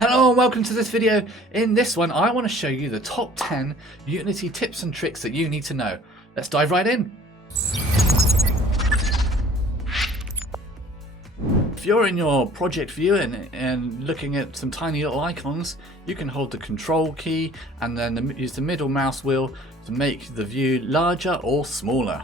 Hello and welcome to this video. In this one I want to show you the top 10 Unity tips and tricks that you need to know. Let's dive right in. If you're in your project view and looking at some tiny little icons, you can hold the control key and then use the middle mouse wheel to make the view larger or smaller.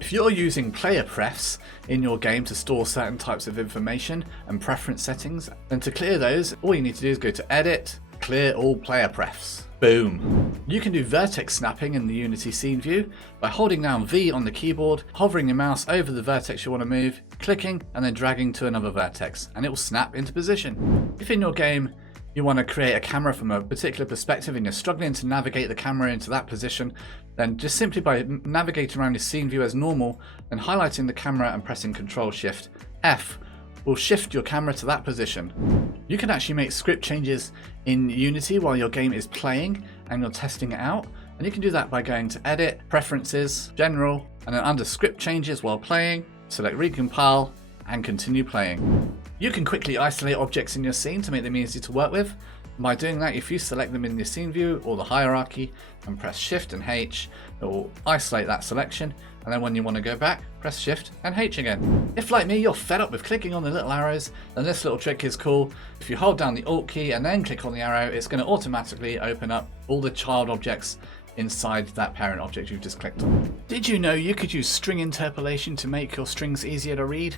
If you're using player prefs in your game to store certain types of information and preference settings, then to clear those, all you need to do is go to Edit, Clear All Player Prefs. Boom! You can do vertex snapping in the Unity scene view by holding down V on the keyboard, hovering your mouse over the vertex you want to move, clicking and then dragging to another vertex, and it will snap into position. If in your game you want to create a camera from a particular perspective and you're struggling to navigate the camera into that position, then just simply by navigating around your scene view as normal and highlighting the camera and pressing Ctrl Shift F will shift your camera to that position. You can actually make script changes in Unity while your game is playing and you're testing it out, and you can do that by going to Edit, Preferences, General, and then under Script Changes while playing, select Recompile and continue playing. You can quickly isolate objects in your scene to make them easy to work with. By doing that, if you select them in the scene view or the hierarchy and press Shift and H, it will isolate that selection, and then when you want to go back, press Shift and H again. If like me, you're fed up with clicking on the little arrows, then this little trick is cool. If you hold down the Alt key and then click on the arrow, it's going to automatically open up all the child objects inside that parent object you've just clicked on. Did you know you could use string interpolation to make your strings easier to read?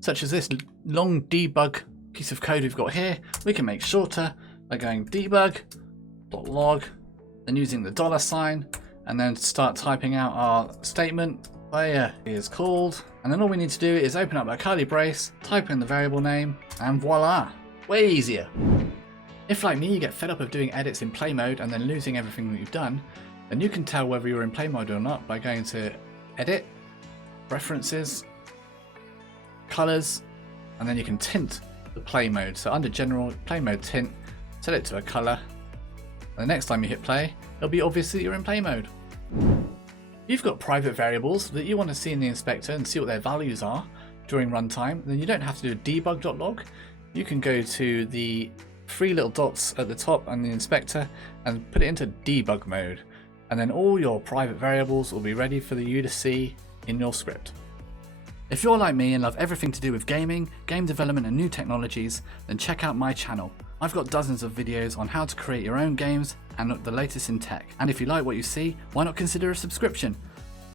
Such as this long debug piece of code we've got here, we can make shorter by going debug.log, then using the $, and then start typing out our statement. Player is called, and then all we need to do is open up a curly brace, type in the variable name, and voila, way easier. If like me you get fed up of doing edits in play mode and then losing everything that you've done, then you can tell whether you're in play mode or not by going to Edit, Preferences, Colors, and then you can tint the play mode. So under General, Play Mode Tint, set it to a color. The next time you hit play, it'll be obvious that you're in play mode. You've got private variables that you want to see in the inspector and see what their values are during runtime. Then you don't have to do debug.log. You can go to the three little dots at the top and the inspector and put it into debug mode. And then all your private variables will be ready for you to see in your script. If you're like me and love everything to do with gaming, game development and new technologies, then check out my channel. I've got dozens of videos on how to create your own games and the latest in tech. And if you like what you see, why not consider a subscription?